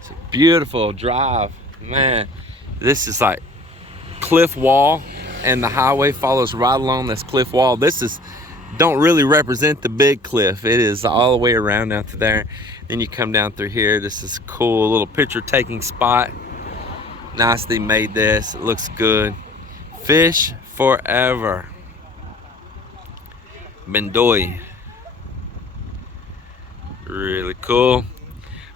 It's a beautiful drive, man. This is like cliff wall, and the highway follows right along this cliff wall. Don't really represent the big cliff. It is all the way around out to there. Then you come down through here. This is a cool little picture taking spot. Nicely made this. It looks good. Fish forever. Bendoy. Really cool.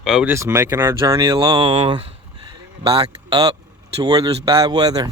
Well, we're just making our journey along back up to where there's bad weather.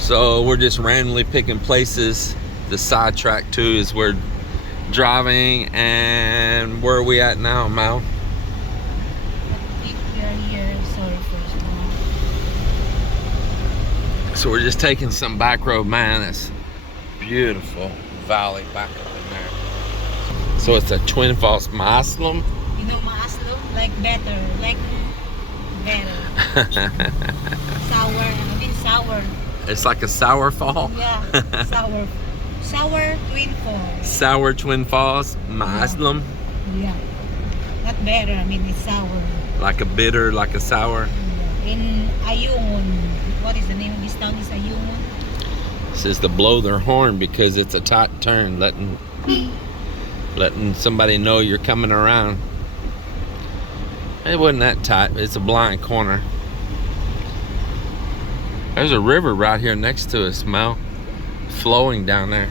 So we're just randomly picking places to sidetrack to as we're driving. And where are we at now, Mal? We are here, sorry first. So we're just taking some back road, man. That's beautiful valley back up in there. So it's a Twin Falls Muslim. You know Maaslo? Like better. Sour. It's like a sour fall. Yeah, sour Twin Falls. Sour Twin Falls Muslim. Yeah. Not better, I mean it's sour. Like a bitter, like a sour. In Ayungin. What is the name of this town? Is Ayungin? It says to blow their horn because it's a tight turn, letting somebody know you're coming around. It wasn't that tight, it's a blind corner. There's a river right here next to us, Mel, flowing down there.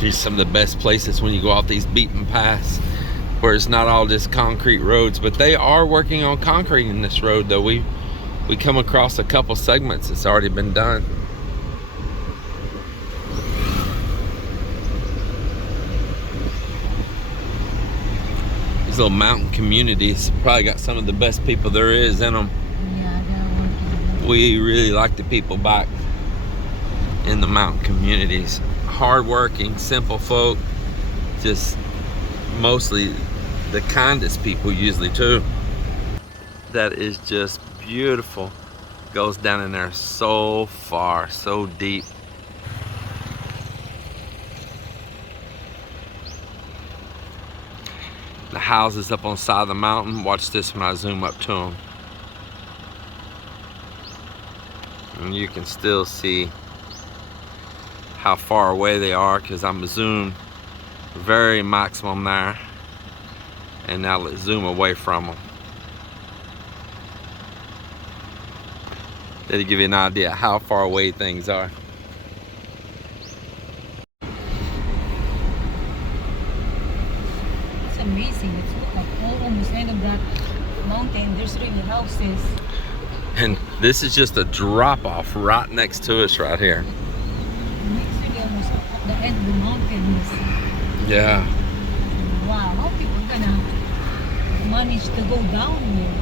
These are some of the best places when you go off these beaten paths, where it's not all just concrete roads, but they are working on concrete in this road though. We come across a couple segments that's already been done. These little mountain communities probably got some of the best people there is in them. Yeah, they're working. We really like the people back in the mountain communities. Hardworking, simple folk, just mostly the kindest people usually too. That is just beautiful. Goes down in there so far, so deep. The houses up on the side of the mountain. Watch this when I zoom up to them. And you can still see how far away they are because I'm zoomed very maximum there. And now let's zoom away from them. That'll give you an idea how far away things are. Amazing. It's like almost end of that mountain. There's really houses. And this is just a drop off right next to us right here. It's really almost at the end of the mountain. Yeah. Wow, how people gonna manage to go down here?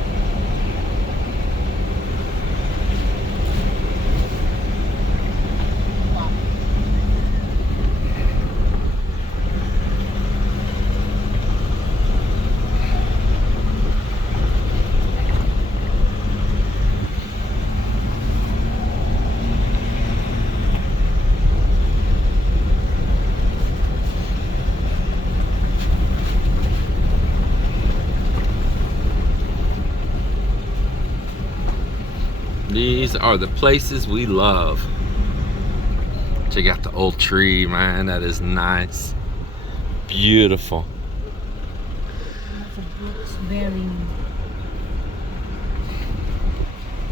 These are the places we love. Check out the old tree, man. That is nice. Beautiful. Lots of books bearing.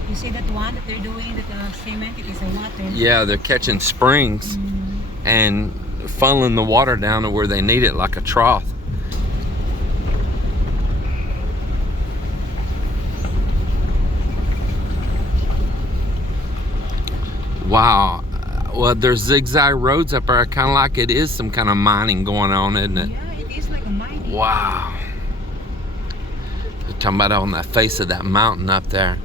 You see that one that they're doing, that cement, it is a water. Yeah, they're catching springs and funneling the water down to where they need it, like a trough. Wow. Well, there's zigzag roads up there, kind of like it is some kind of mining going on, isn't it? Yeah, it is like a mining. Wow. You're talking about on the face of that mountain up there.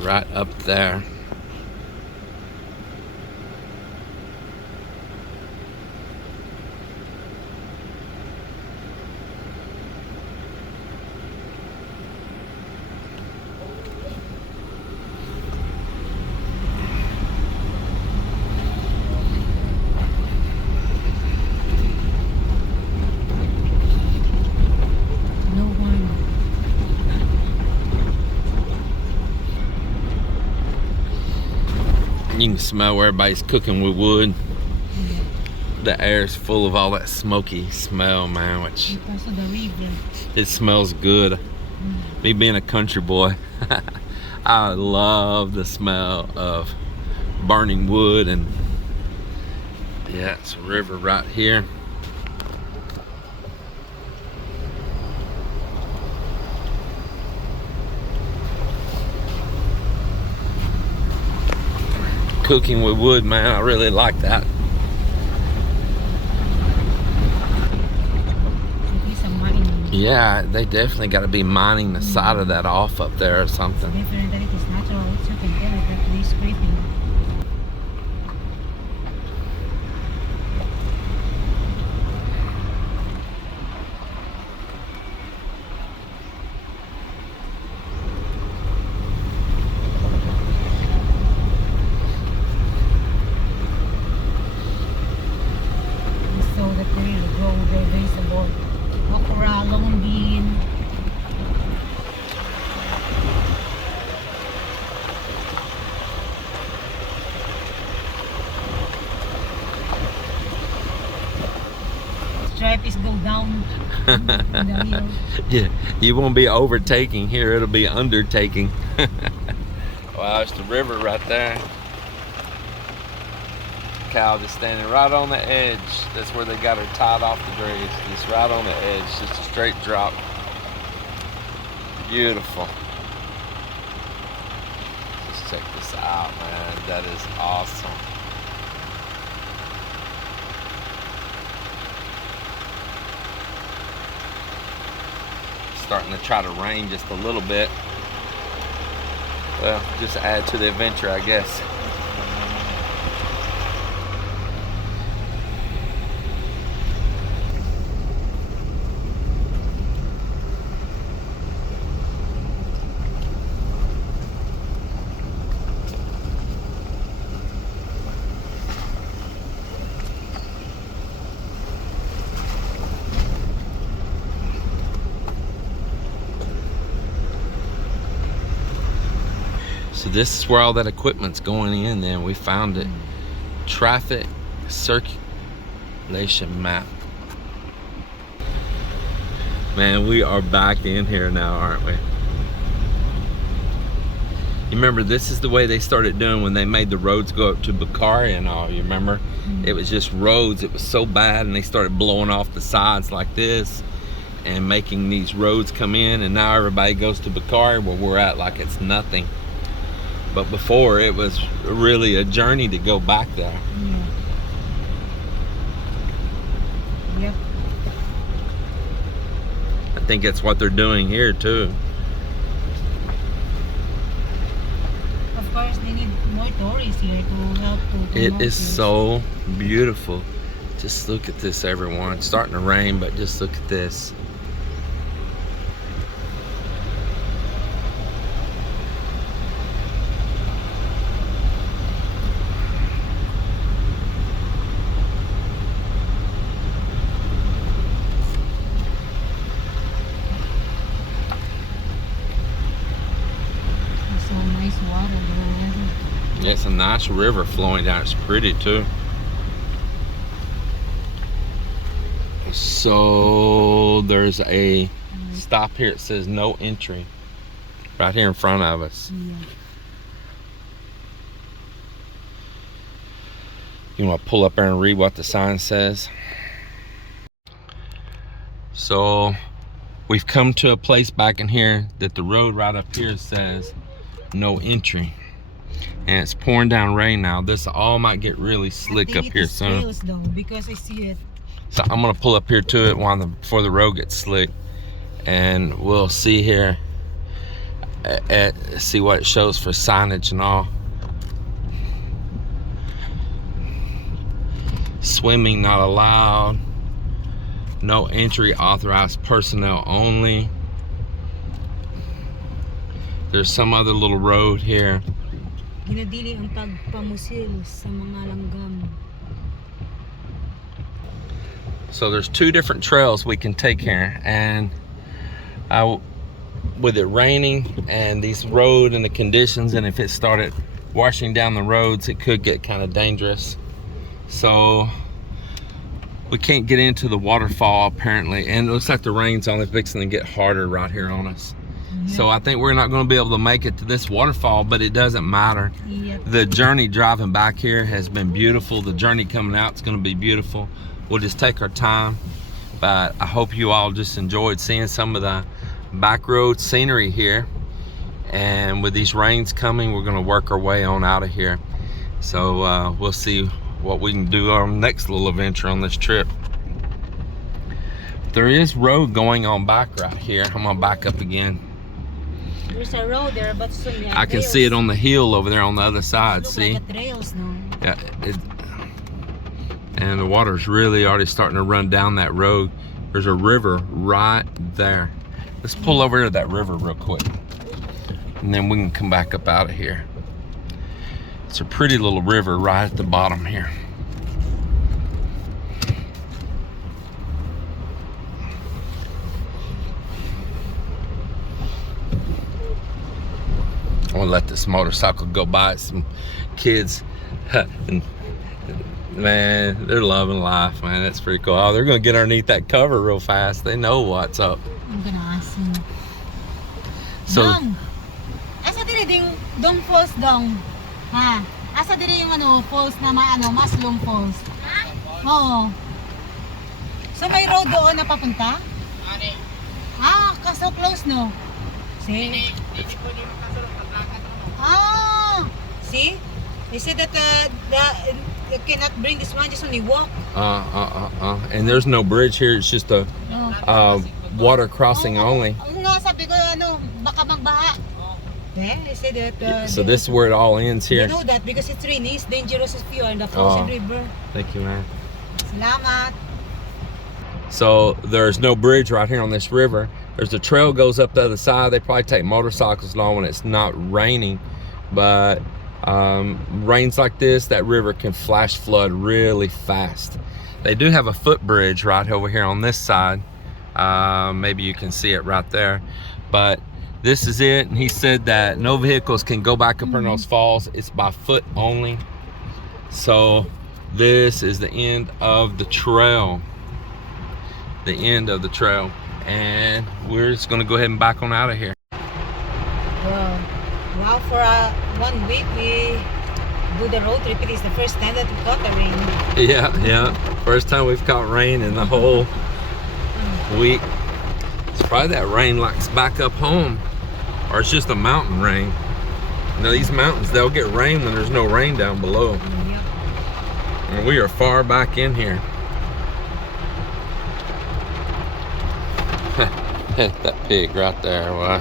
Right up there. No one. You can smell where everybody's cooking with wood. The air is full of all that smoky smell, man, which And also the river. it smells good. Me being a country boy, I love the smell of burning wood. And yeah, it's a river right here. Cooking with wood, man, I really like that. It is a mining. Yeah, they definitely got to be mining the side of that off up there or It's something. different than it is natural. So you can tell it that it is scraping. So that they really grow their vegetable. Okra, long bean. Stripe is go down in the hill. Yeah, you won't be overtaking here, it'll be undertaking. Wow, it's the river right there. Cow just standing right on the edge. That's where they got her tied off the graves. Just right on the edge, just a straight drop. Beautiful. Just check this out, man. That is awesome. Starting to try to rain just a little bit. Well, just add to the adventure, I guess. So this is where all that equipment's going in. Then we found it. Traffic circulation map. Man, we are back in here now, aren't we? You remember, this is the way they started doing when they made the roads go up to Bakari and all. You remember? It was just roads. It was so bad, and they started blowing off the sides like this and making these roads come in, and now everybody goes to Bakari where we're at like it's nothing. But before, it was really a journey to go back there. Yep. I think that's what they're doing here too. Of course, they need more tourists here to help to It promote is this. so beautiful. Just look at this, everyone. It's starting to rain, but just look at this. So nice water though. nice river flowing down. It's pretty too. So there's a stop here. It says no entry right here in front of us. Yeah. You want to pull up there and read what the sign says? So we've come to a place back in here that the road right up here says no entry. And it's pouring down rain now. This all might get really slick up here soon. Trails though, because I see it. So I'm gonna pull up here to it before the road gets slick, and we'll see here, see what it shows for signage and all. Swimming not allowed. No entry, authorized personnel only. There's some other little road here. Ginadili ang pagpamusil sa mga langgam. So there's two different trails we can take here, and with it raining and these road and the conditions, and if it started washing down the roads, it could get kind of dangerous. So we can't get into the waterfall apparently, and it looks like the rain's only fixing to get harder right here on us. So I think we're not going to be able to make it to this waterfall, but it doesn't matter. Yep. The journey driving back here has been beautiful. The journey coming out is going to be beautiful. We'll just take our time, but I hope you all just enjoyed seeing some of the back road scenery here. And with these rains coming, we're going to work our way on out of here. So we'll see what we can do our next little adventure on this trip. There is road going on back right here. I'm gonna back up again. There's a road there, but soon I can see it on the hill over there on the other side. Look See? like a trails now. Yeah. And the water's really already starting to run down that road. There's a river right there. Let's pull over to that river real quick, and then we can come back up out of here. It's a pretty little river right at the bottom here. I'm gonna let this motorcycle go by. Some kids, and man, they're loving life, man. That's pretty cool. Oh, they're gonna get underneath that cover real fast. They know what's up. I'm gonna ask him. So, Dong, asa diri dong falls dong? Ha? Asa diri yung falls na Maslum Falls? Oo. So may road doon na papunta? So close no? See? See? They said that you cannot bring this one, just only walk. And there's no bridge here. It's just a water crossing only. Nga, sabi ko baka magbaha. Yeah, they said that. So this is where it all ends here. You know that because it's raining, it's dangerous if you are in the frozen river. Thank you, man. Salamat. So there's no bridge right here on this river. There's a trail goes up the other side. They probably take motorcycles along when it's not raining, but rains like this, that river can flash flood really fast. They do have a footbridge right over here on this side. Maybe you can see it right there, but this is it. And he said that no vehicles can go back up in those falls. It's by foot only. So this is the end of the trail. The end of the trail. And we're just gonna go ahead and back on out of here. Wow, for 1 week we do the road trip. It is the first time that we caught the rain. Yeah. First time we've caught rain in the whole week. It's probably that rain likes back up home, or it's just a mountain rain. You know, these mountains, they'll get rain when there's no rain down below. Yep. And we are far back in here. That pig right there, why?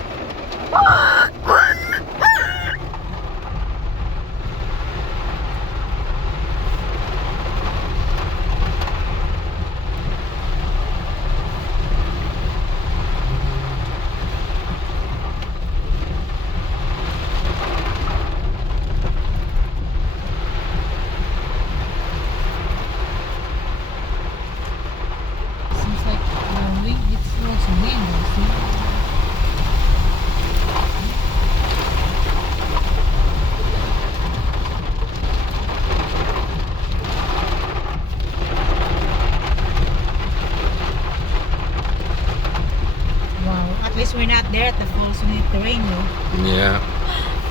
we're not there at the falls when it rained, no? Yeah.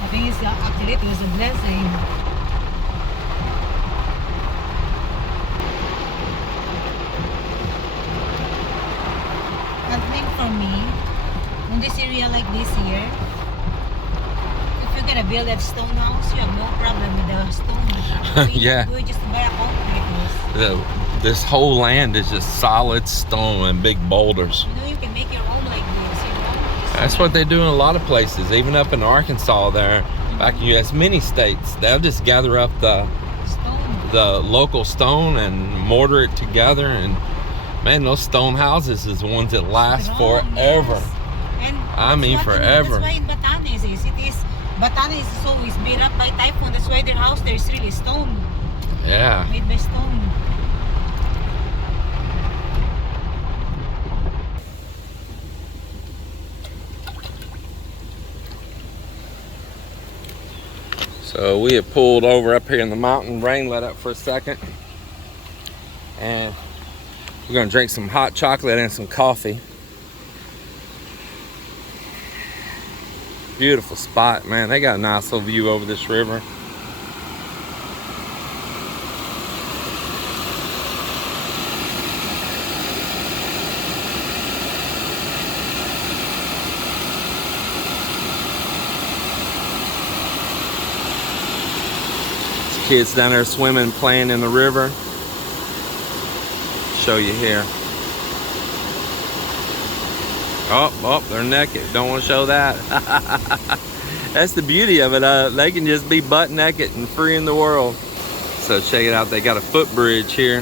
I think it's actually it was a blessing. I think for me, in this area like this here, if you're gonna build that stone house, you have no problem with the stone. Yeah. We just buy a concrete house. This whole land is just solid stone and big boulders. You know, you can make your own like this, you know? That's what they do in a lot of places, even up in Arkansas there, back in U.S. many states. They'll just gather up the local stone and mortar it together, and man, those stone houses is the ones that last forever. Yes. And I mean forever. That's why in Batanes Batanes is always beat up by typhoon. That's why their house there is really stone. Yeah. Made by stone. So we have pulled over up here in the mountain. Rain let up for a second, and we're gonna drink some hot chocolate and some coffee. Beautiful spot, man. They got a nice little view over this river. Kids down there swimming, playing in the river. Show you here. Oh, they're naked. Don't want to show that. That's the beauty of it. They can just be butt naked and free in the world. So check it out. They got a footbridge here.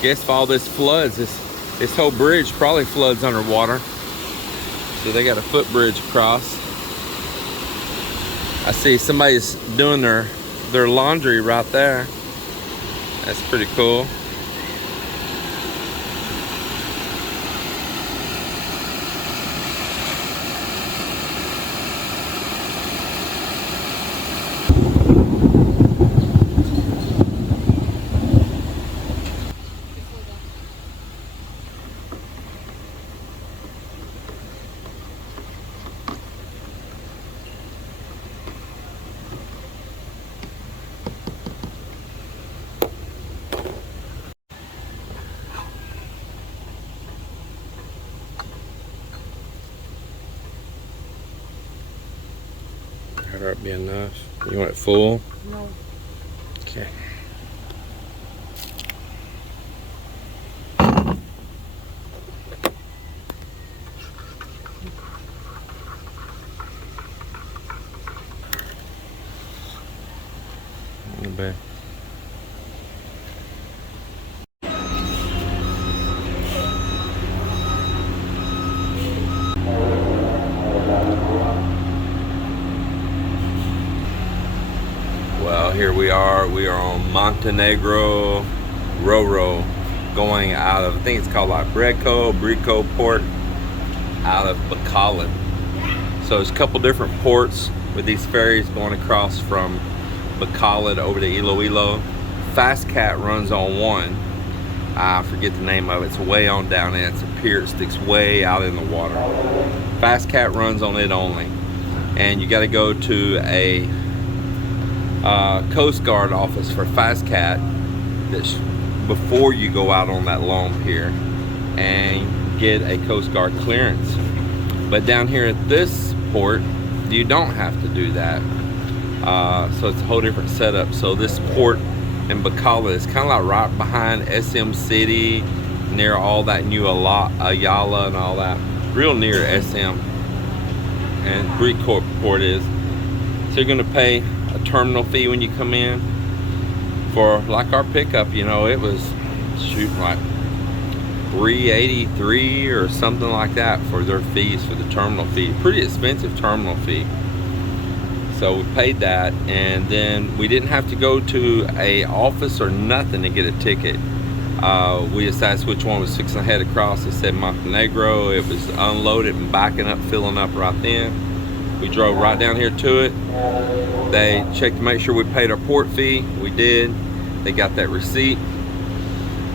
Guess if all this floods, this whole bridge probably floods underwater. So they got a footbridge across. I see somebody's doing their laundry right there. That's pretty cool. That'll be enough. You want it full? No. Okay. Bad. Well, here we are on Montenegro Roro, going out of, I think it's called like Brico port, out of Bacolod. So there's a couple different ports with these ferries going across from Bacolod over to Iloilo. Fast Cat runs on one. I forget the name of it. It's way on down there. It's a pier that sticks way out in the water. Fast Cat runs on it only. And you got to go to a Coast Guard office for Fast Cat that's before you go out on that long pier and get a Coast Guard clearance. But down here at this port, you don't have to do that. So it's a whole different setup. So this port in Bacolod is kind of like right behind SM City, near all that new Ayala and all that, real near SM and Brico port is. So you're going to pay a terminal fee when you come in. For like our pickup, you know, it was shooting like $3.83 or something like that for their fees for the terminal fee. Pretty expensive terminal fee. So we paid that, and then we didn't have to go to a office or nothing to get a ticket. We decided which one was fixing to head across. It said Montenegro. It was unloaded and backing up, filling up right then. We drove right down here to it. They checked to make sure we paid our port fee. We did. They got that receipt,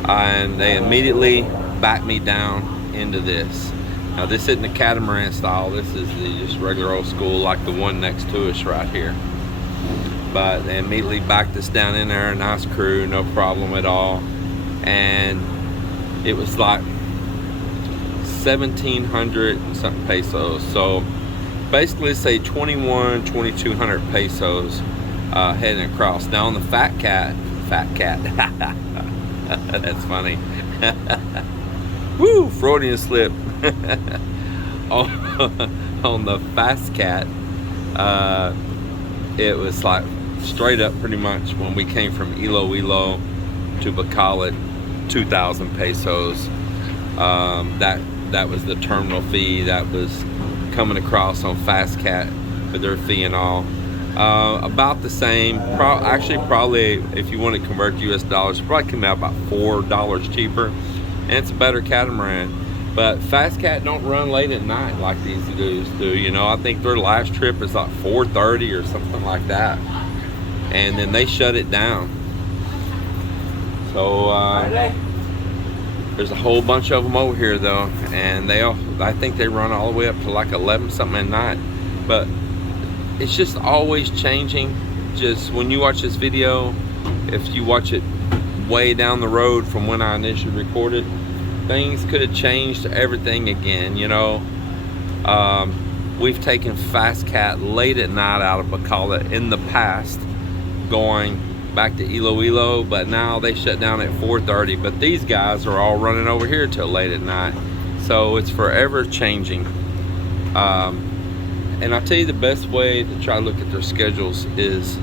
and they immediately backed me down into this. Now this isn't the catamaran style. This is the just regular old school, like the one next to us right here. But they immediately backed us down in there. Nice crew, no problem at all. And it was like 1,700 something pesos. So basically say 2,200 pesos heading across. Now on the fat cat, that's funny. Woo, Freudian slip. on the fast cat, it was like straight up pretty much when we came from Iloilo to Bacolod, 2,000 pesos. That was the terminal fee. That was coming across on fast cat with their fee and all. About the same. Actually, probably if you want to convert US dollars, probably come out about $4 cheaper, and it's a better catamaran. But fast cat don't run late at night like these dudes do. You know, I think their last trip is like 4:30 or something like that, and then they shut it down. So there's a whole bunch of them over here though, and I think they run all the way up to like 11 something at night. But it's just always changing. Just when you watch this video, if you watch it way down the road from when I initially recorded, things could have changed everything again, you know. We've taken fast cat late at night out of Bacolod in the past, going back to Iloilo, but now they shut down at 4:30. But these guys are all running over here till late at night, so it's forever changing. And I'll tell you the best way to try to look at their schedules is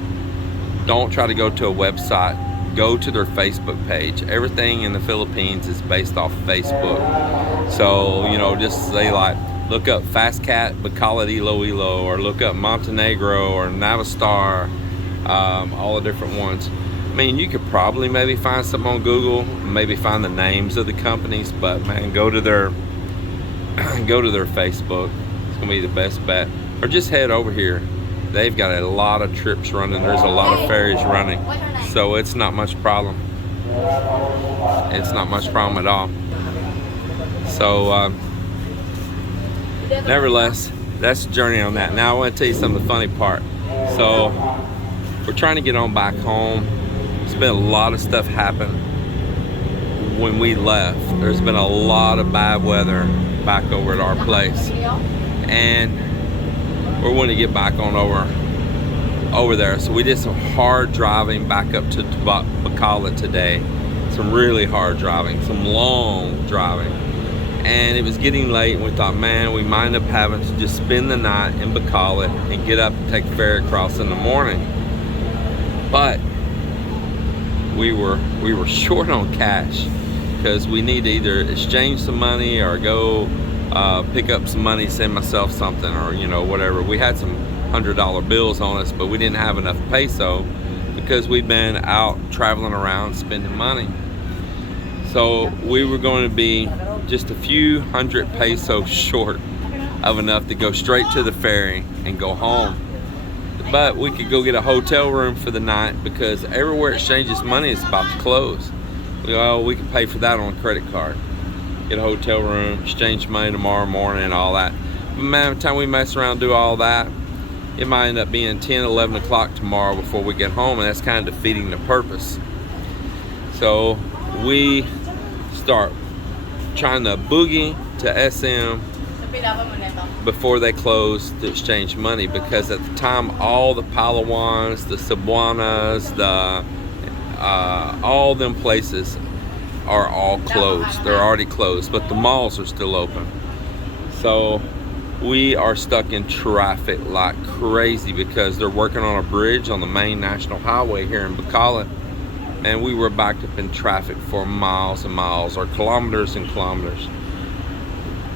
don't try to go to a website. Go to their Facebook page. Everything in the Philippines is based off Facebook. So, you know, just say like, look up Fast Cat, Bacolod, Iloilo, or look up Montenegro or Navistar, all the different ones. I mean, you could probably maybe find something on Google, maybe find the names of the companies, but man, go to their Facebook. It's gonna be the best bet. Or just head over here. They've got a lot of trips running. There's a lot of ferries running. So it's not much problem. It's not much problem at all. So nevertheless, that's the journey on that. Now I want to tell you some of the funny part. So we're trying to get on back home. There's been a lot of stuff happen when we left. There's been a lot of bad weather back over at our place, and we're wanting to get back on over there. So we did some hard driving back up to Bacolod today. Some really hard driving, some long driving. And it was getting late, and we thought, man, we might end up having to just spend the night in Bacolod and get up and take the ferry across in the morning. But we were short on cash because we need to either exchange some money or go pick up some money, send myself something, or you know, whatever. We had some $100 bills on us, but we didn't have enough peso because we've been out traveling around spending money. So we were going to be just a few hundred pesos short of enough to go straight to the ferry and go home. But we could go get a hotel room for the night because everywhere exchanges money is about to close. Well, we could pay for that on a credit card. Get a hotel room, exchange money tomorrow morning and all that. But man, by the time we mess around and do all that, it might end up being 10, 11 o'clock tomorrow before we get home, and that's kind of defeating the purpose. So we start trying to boogie to SM before they close to exchange money, because at the time all the Palawans, the Cebuanas, all them places are all closed. They're already closed, but the malls are still open. So we are stuck in traffic like crazy because they're working on a bridge on the main national highway here in Bacolod, and we were backed up in traffic for miles and miles, or kilometers and kilometers.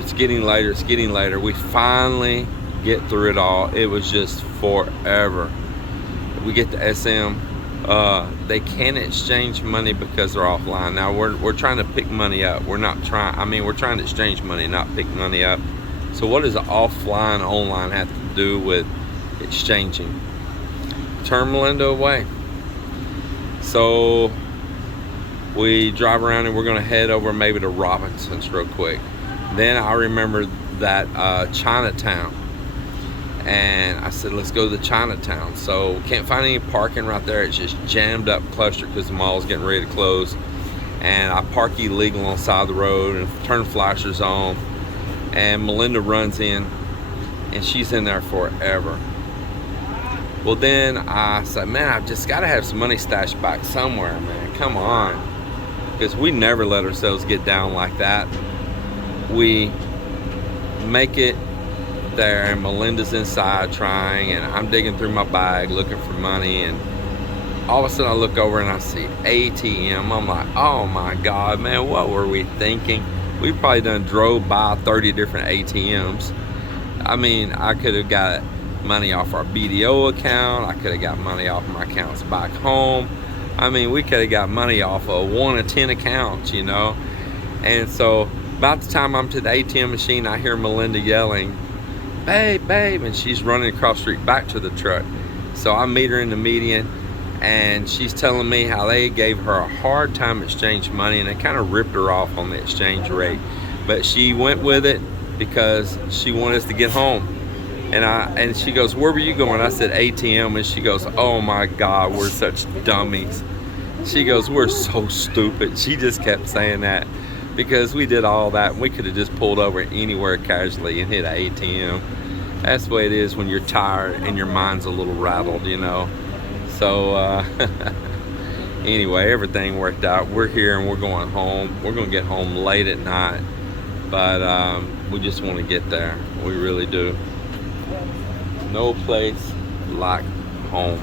It's getting later, it's getting later. We finally get through it all. It was just forever. We get to SM. They can't exchange money because they're offline. Now we're trying to pick money up. We're trying to exchange money, not pick money up. So what does offline, online have to do with exchanging? Turn Melinda away. So we drive around and we're gonna head over maybe to Robinson's real quick. Then I remember that Chinatown. And I said, let's go to the Chinatown. So can't find any parking right there. It's just jammed up cluster because the mall's getting ready to close. And I park illegal on the side of the road and turn flashers on. And Melinda runs in, and she's in there forever. Well, then I said, man, I've just got to have some money stashed back somewhere, man. Come on. Because we never let ourselves get down like that. We make it there, and Melinda's inside trying, and I'm digging through my bag looking for money, and all of a sudden I look over and I see ATM. I'm like, oh my God, man, what were we thinking? We probably done drove by 30 different ATMs. I mean, I could have got money off our BDO account. I could have got money off my accounts back home. I mean, we could have got money off of 1 of 10 accounts, you know? And so about the time I'm to the ATM machine, I hear Melinda yelling, babe, babe, and she's running across the street back to the truck. So I meet her in the median, and she's telling me how they gave her a hard time exchanging money, and they kind of ripped her off on the exchange rate. But she went with it because she wanted us to get home. And she goes, where were you going? I said, ATM. And she goes, oh my God, we're such dummies. She goes, we're so stupid. She just kept saying that because we did all that. We could have just pulled over anywhere casually and hit an ATM. That's the way it is when you're tired and your mind's a little rattled, you know. So anyway, everything worked out. We're here and we're going home. We're going to get home late at night, but we just want to get there. We really do. No place like home.